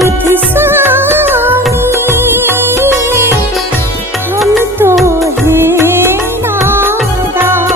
बुध स्वामी हम तो हैं नादान।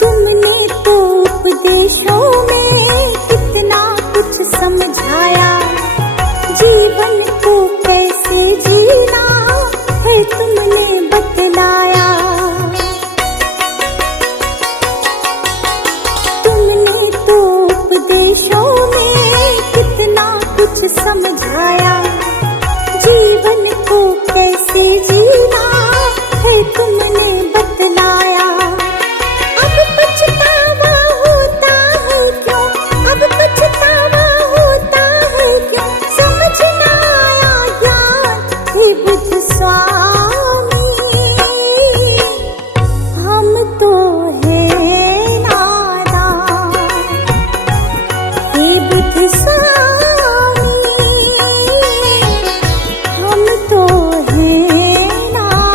तुमने तो उपदेशों में कितना कुछ समझाया, जीवन को कैसे जीना है तुमने बतलाया। तुमने तो उपदेशों में कितना कुछ समझाया, जीवन को कैसे जीना है तुमने बतलाया। अब पछतावा होता है क्यों, अब पछतावा होता है क्यों, समझ ना आया ज्ञान हे बुध स्वामी हम तो हैं नादान। हे बुध स्वामी हम तो हैं नादान।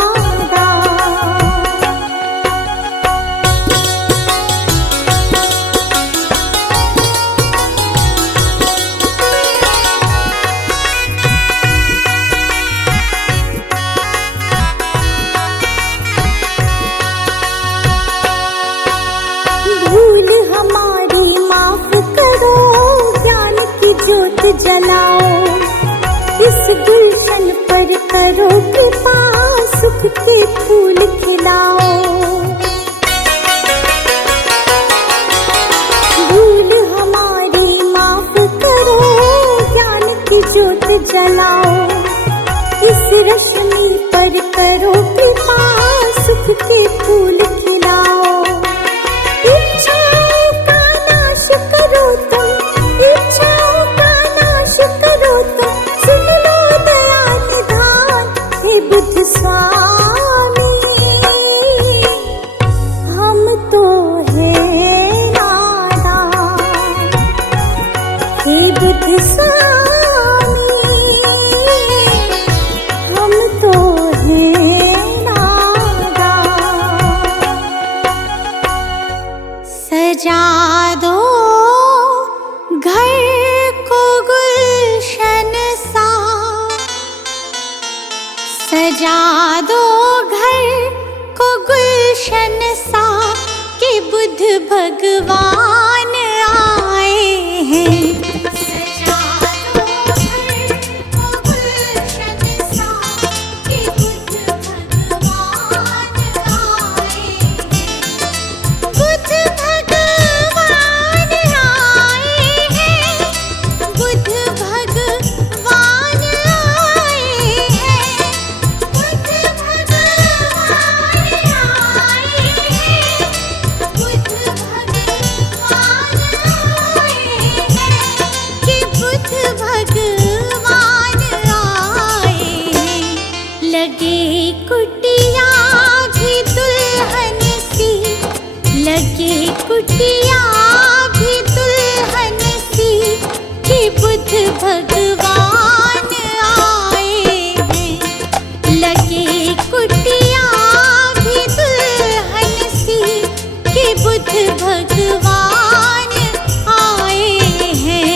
भूल हमारी माफ करो, ज्ञान की ज्योत जलाओ, इस गुलशन पर करो कृपा, सुख के फूल खिलाओ। भूल हमारी माफ करो, ज्ञान की ज्योत जलाओ, इस रश्मि पर करो कृपा, सुख के फूल खिलाओ। इच्छाओं का नाश करो तुम, इच्छाओं का नाश करो तुम, सुन लो दया निधान हे बुध स्वामी हम तो हैं नादान। हे बुध स्वामी हम तो हैं नादान। सजा दो घर को गुलशन सा, सजा दो घर को गुलशन सा, कि बुध भगवान आए हैं। सजा दो घर को गुलशन सा, कि बुध भगवान आए हैं। बुध भगवान आए हैं, बुध भगवान आए हैं, बुध भगवान आए हैं, बुध भगवान आए हैं, कि बुध भगवान आए हैं। लगे कुटिया भी दुल्हन सी, लगे कुटिया भी दुल्हन सी, कि बुध भगवान आए हैं। लगे कुटिया भी दुल्हन सी, कि बुध भगवान आए हैं।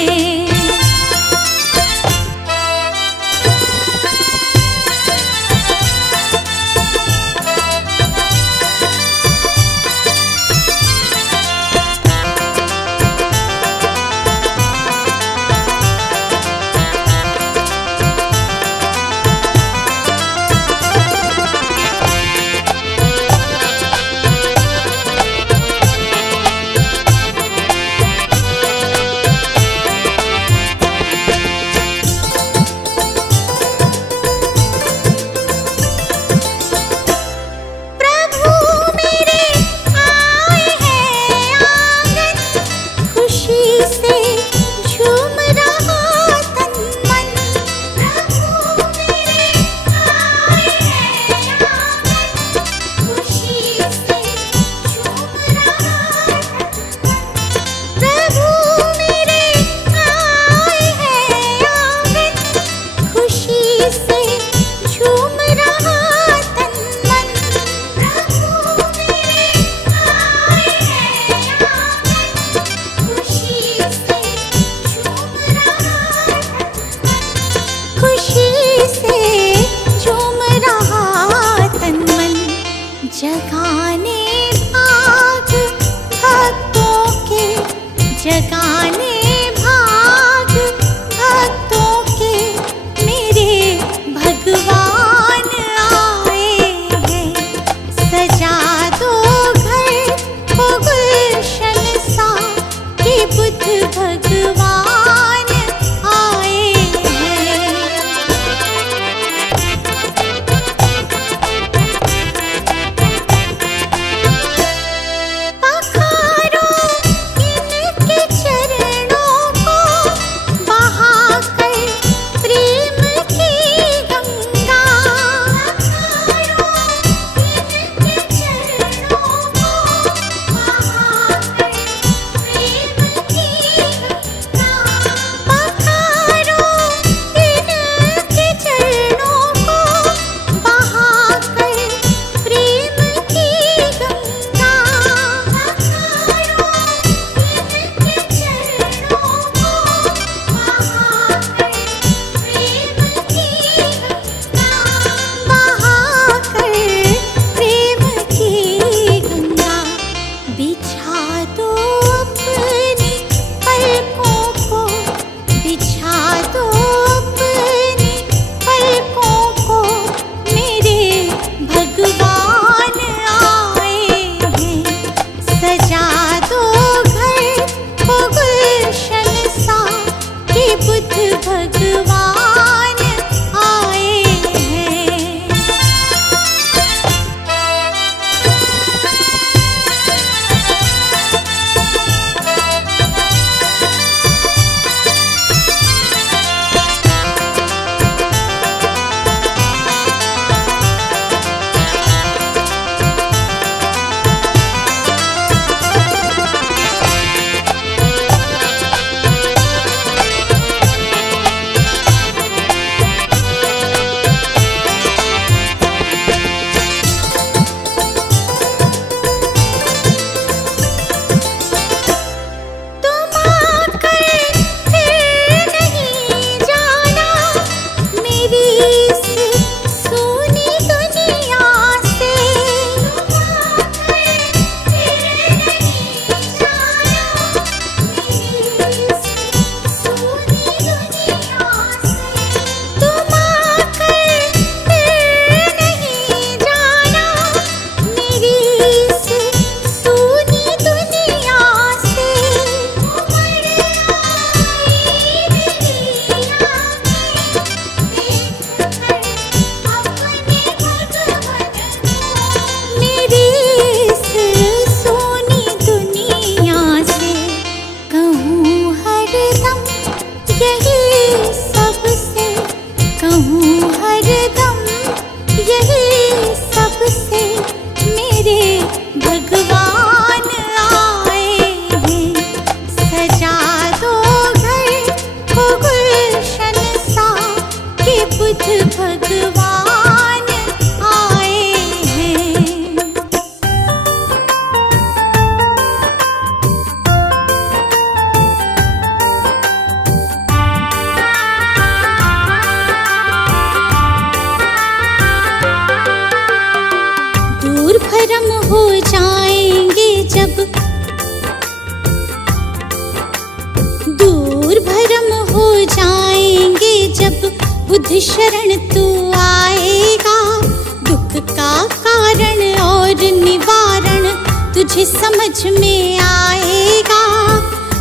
बुद्ध शरण तू आएगा, दुख का कारण और निवारण तुझे समझ में आएगा।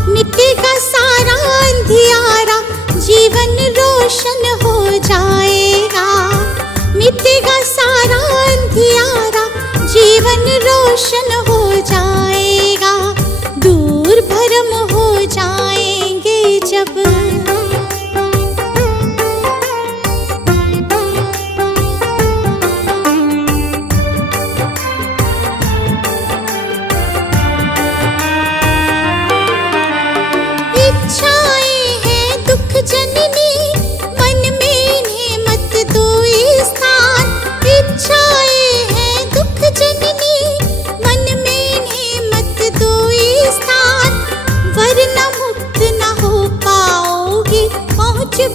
मिटेगा सारा अंधियारा, जीवन रोशन हो जाएगा। मिटेगा सारा अंधियारा, जीवन रोशन हो जाएगा। दूर भरम हो जाएंगे जब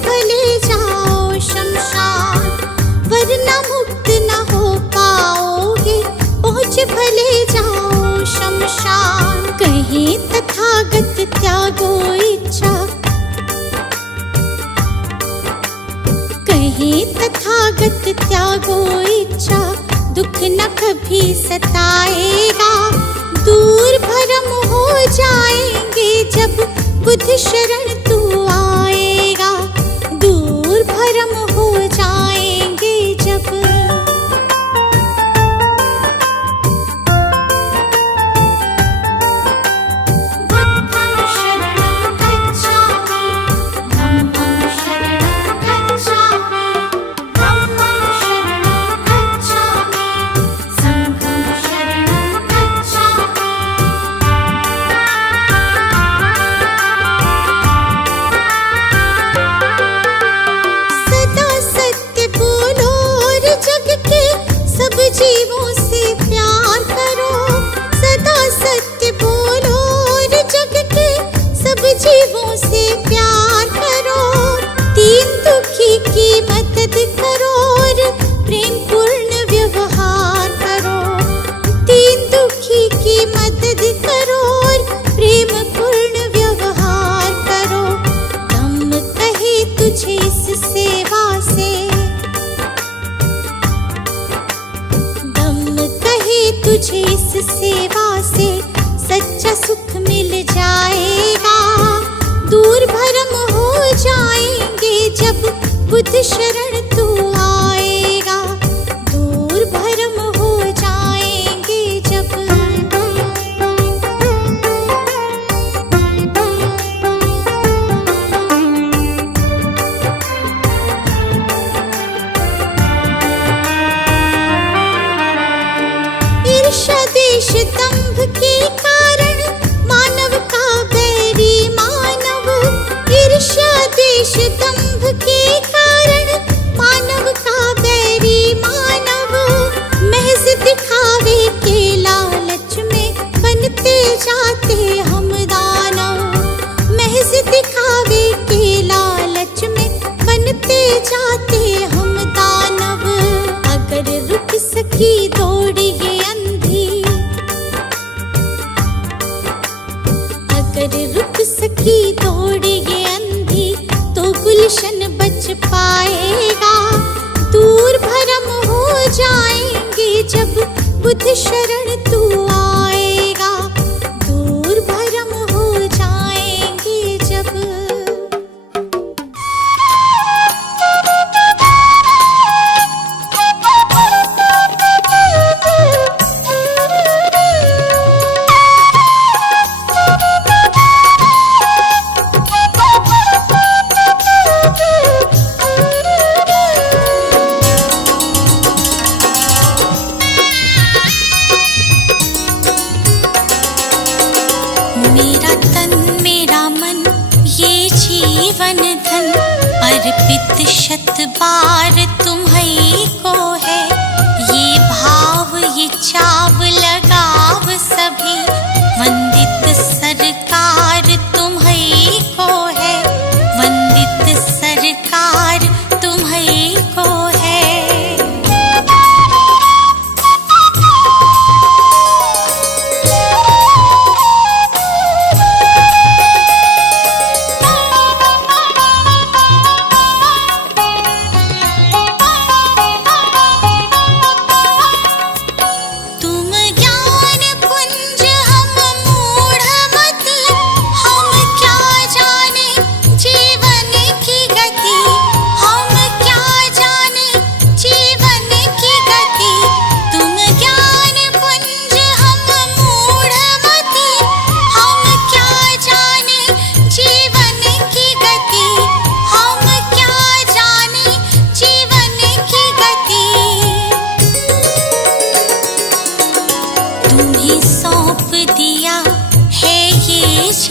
भले जाओ शमशान, वरना मुक्त न हो पाओगे, पहुँच भले जाओ शमशान। कहीं तथागत त्यागो इच्छा, कहीं तथागत त्यागो इच्छा, दुख न कभी सताएगा। दूर भरम हो जाएंगे जब बुद्ध शरण तू आएगा। दूर भरम हो जाएंगे जब बुद्धं शरणं गच्छामि, धम्मं शरणं गच्छामि, धम्मं शरणं गच्छामि, संघं शरणं गच्छामि। जीवों से प्यार करो, सदा सत्य बोलो और जग के सब जीवों से प्यार करो। दीन दुखी की मदद करो और प्रेम पूर्ण व्यवहार करो। दीन दुखी की मदद करो और प्रेम पूर्ण व्यवहार करो। धम्म कहे तुझे इस सेवा से, तुझे इस सेवा से सच्चा सुख मिल जाएगा। दूर भरम हो जाएंगे जब बुद्ध शरण तू आएगा। दूर भरम हो जाएंगे जब देश दंभ के कारण मानव का बैरी मानव। ईर्ष्या देश दंभ के कारण मानव का बैरी मानव। महज दिखावे के लालच में बनते जाते हम दानव। महज दिखावे के लालच में बनते जाते हम दानव। अगर रुक सकी दौड़ ये रुक सकी दौड़ ये अंधी तो गुलशन बच पाएगा। दूर भरम हो जाएंगे जब बुद्ध शरण तू आएगा। दूर भरम हो जाएंगे जब मेरा तन मेरा मन ये जीवन धन अर्पित शत बार तुम्हीं को है। ये भाव ये चाव लगाव सभी वंदित सरकार तुम्हीं को है। वंदित सरकार तुम्हीं को है।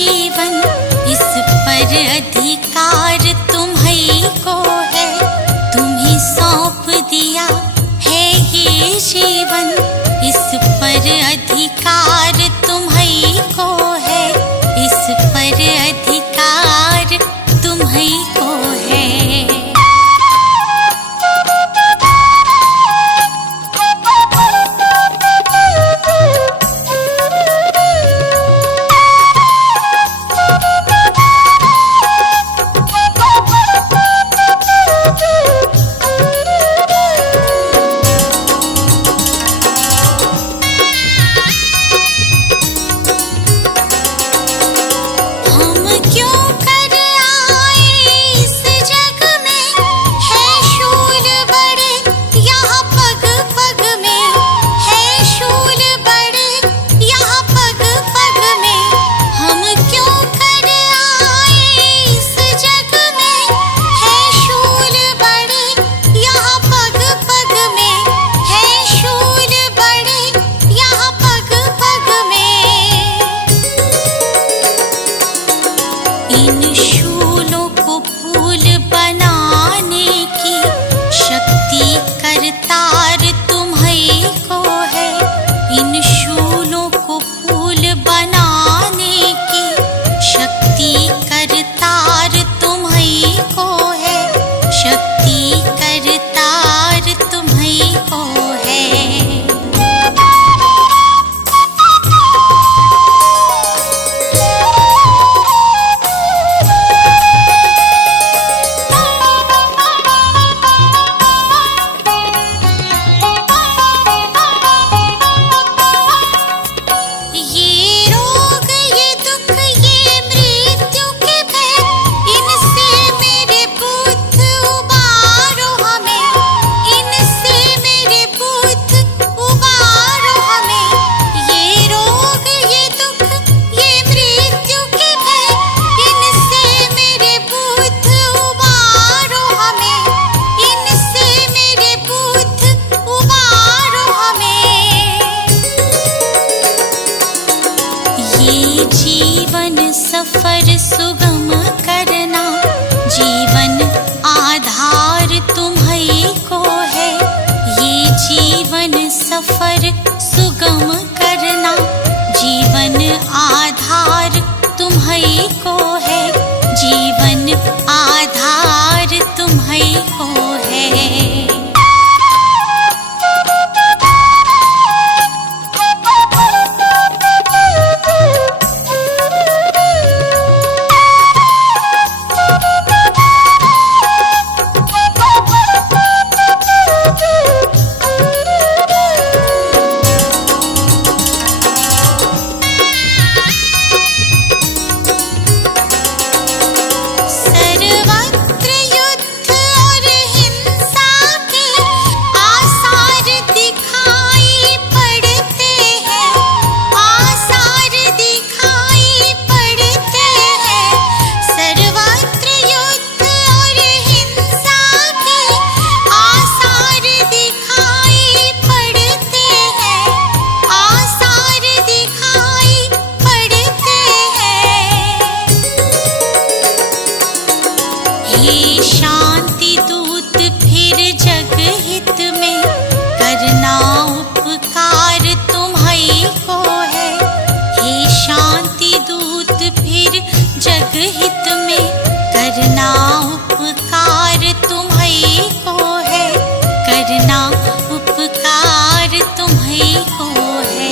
जीवन, इस पर अधिकार तुम्हीं को है। तुम्हें सौंप दिया है ये जीवन, इस पर अधिकार तुम्हीं को है। इस पर अधिकार तुम्हीं को है। इन शूलों को फूल बनाने की शक्ति करतार तुम्हीं को है। इन शूलों को फूल बनाने की शक्ति करतार तुम्हीं को है। शक्ति करतार तुम्हीं को है। जीवन सफर सुगम करना, जीवन आधार तुम्हीं को है। ये जीवन सफर सुगम करना, जीवन आधार तुम्हीं को है। जीवन आधार तुम्हीं को है। हे शांति दूत फिर जग हित में करना उपकार तुम्हीं को है। हे शांति दूत फिर जग हित में करना उपकार तुम्हीं को है। करना उपकार तुम्हीं को है।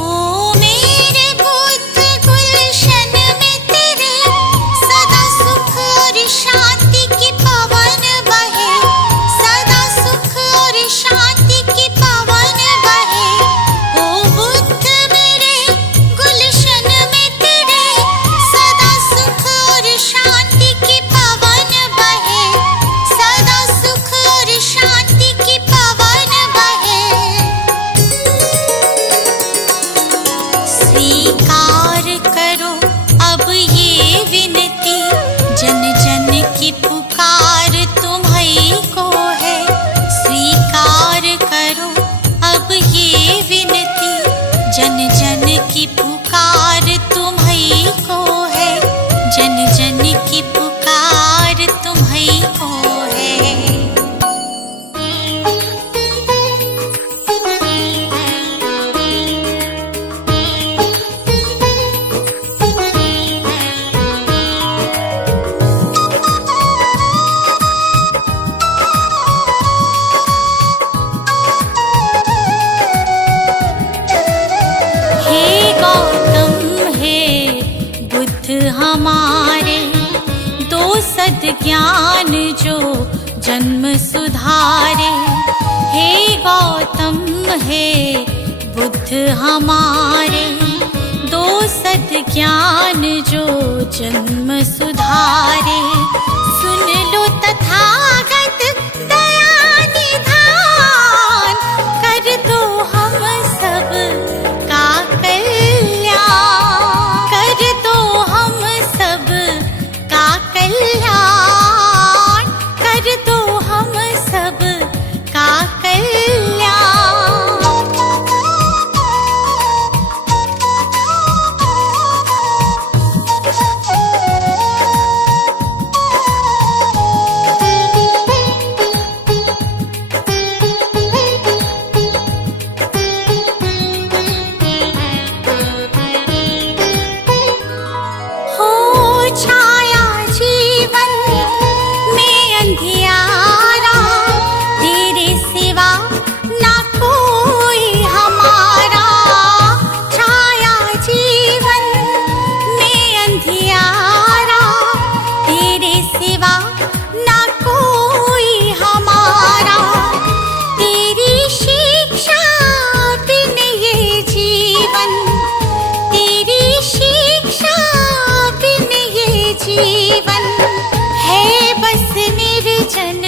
ओ मेरे बुद्ध गुलशन में स्वीकार करो अब ये विनती, जन जन की पुकार तुम्हीं को है। स्वीकार करो अब ये विनती, जन जन की पुकार तुम्हीं को है। जन जन की पुकार तुम्हीं को है। हमारे दो सद्ज्ञान जो जन्म सुधारे। हे गौतम हे बुद्ध हमारे दो सद्ज्ञान जो जन्म सुधारे। सुन लो तथागत दया निधान, कर दो हम सब का कल्याण। कर दो हम सब का कल्याण, कर दो हम सब का कल्याण। छाया जीवन में अंधियारा, तेरे सिवा ना कोई हमारा। छाया जीवन में अंधियारा, तेरे सिवा ना कोई हमारा। तेरी शिक्षा बिन ये जीवन, तेरी शिक्षा जीवन है बस निर्जन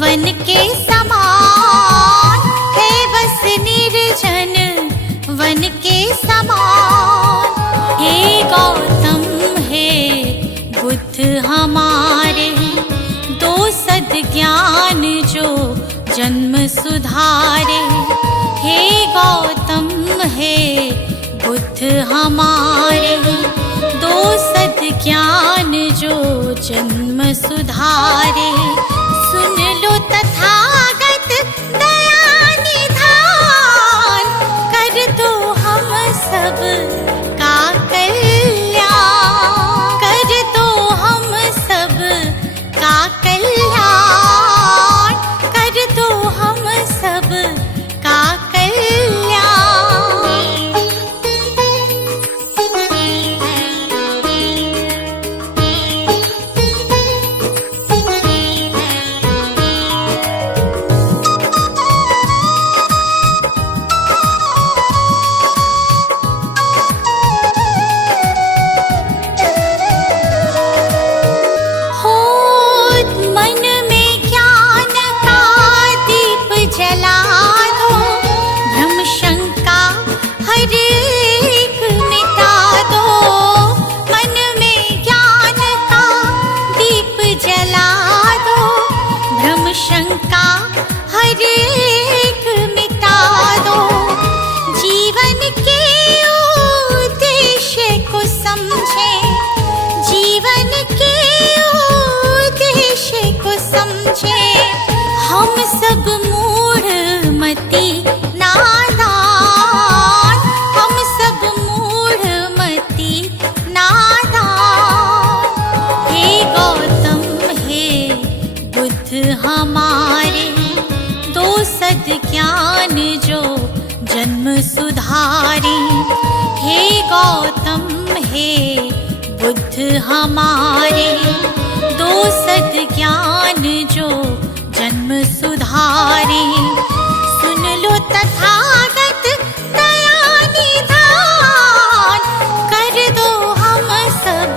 वन के समान। है बस निर्जन वन के समान। हे गौतम हे बुद्ध हमारे दो सद्ज्ञान जो जन्म सुधारे। हे गौतम हे बुद्ध हमारे दो सद्ज्ञान जो जन्म सुधारे। सुन लो तथागत दया निधान, कर दो हम सब का कल्याण। कर दो हम सब का कल्याण, कर दो हम सब का कल्याण। शंका हर एक मिटा दो। जीवन के उद्देश्य को समझे, जीवन के उद्देश्य को समझे। हम सब मूढ़ मति नादान, हम सब मूढ़ मति नादान। हे गौतम हे बुद्ध हमारे दो सद्ज्ञान जो जन्म सुधारे। हे गौतम हे बुद्ध हमारे दो सद्ज्ञान जो जन्म सुधारे। सुन लो तथागत दया निधान, कर दो हम सब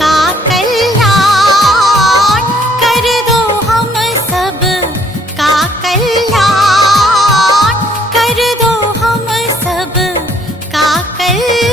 का कल्याण। कर दो हम सब का कल्याण, कर दो हम सब का कल्याण।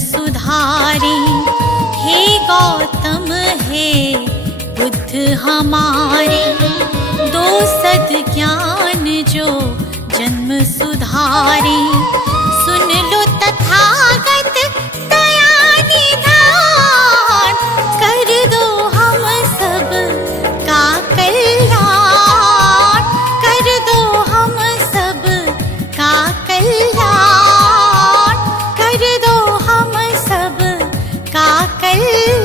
सुधारी। हे गौतम हे बुद्ध हमारे, दो सद ज्ञान जो जन्म सुधारी। सुन लो तथागत दया निधान, कर दो हम सब का कल्याण, कर दो हम सब का कल्याण, कर दो हम सब का कल्याण।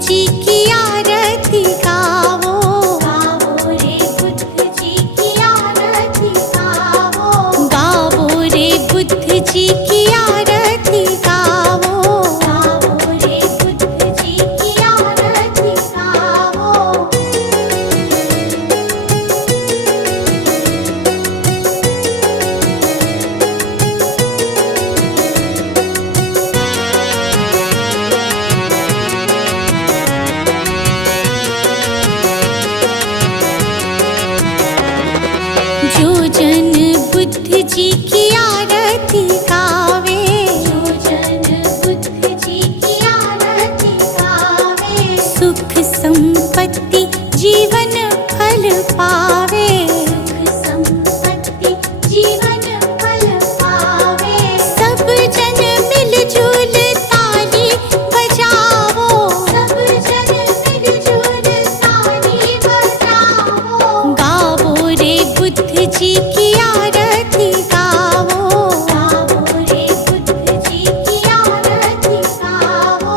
जी की आरती गावो, गावो रे बुद्ध जी की आरती गावो, गावो रे बुद्ध जी की आरती गावो, गावो रे बुद्ध जी की आरती गावो। जो जन बुद्ध जी की आरती गावे, जो जन बुद्ध जी की आरती गावे, सुख संपत्ति जीवन फल पावे, सुख संपत्ति जीवन फल पावे। सब जन मिलजुल ताली बजावो, सब जन मिलजुल ताली बजावो, गावो रे बुद्ध जी की आरती गावो, गावो रे बुद्ध जी की आरती गावो।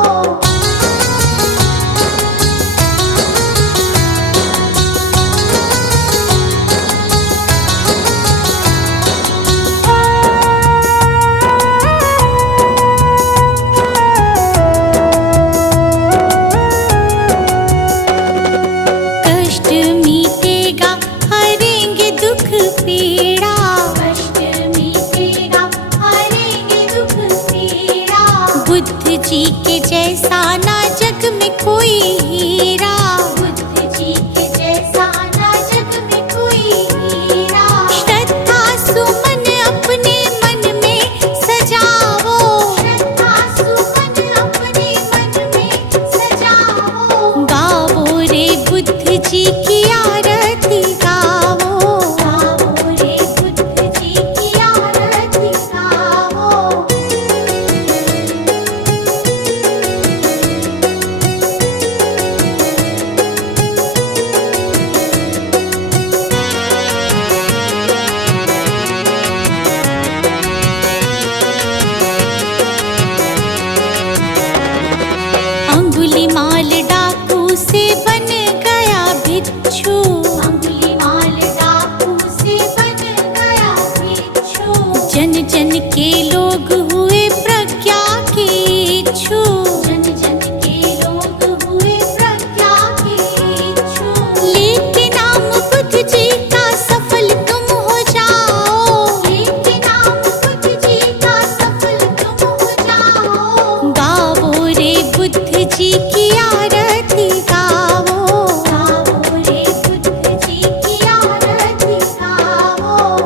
कष्ट मीटेगा हरेंगे दुख पीड़ा, कष्ट मीटेगा हरेंगे दुख पीड़ा। बुद्ध जी के जैसा ना जग में कोई हीरा, बुद्ध जी के जैसा ना जग में कोई हीरा। श्रद्धा सुमन अपने मन में सजावो, श्रद्धा सुमन अपने मन में सजावो, गावो रे बुद्ध जी की आरती गावो, गावो रे बुद्ध जी की आरती गावो। अंगुलीमाल डाकू से बन गया भिक्षु, अंगुलीमाल डाकू से बन गया भिक्षु। जन जन के लोग हुए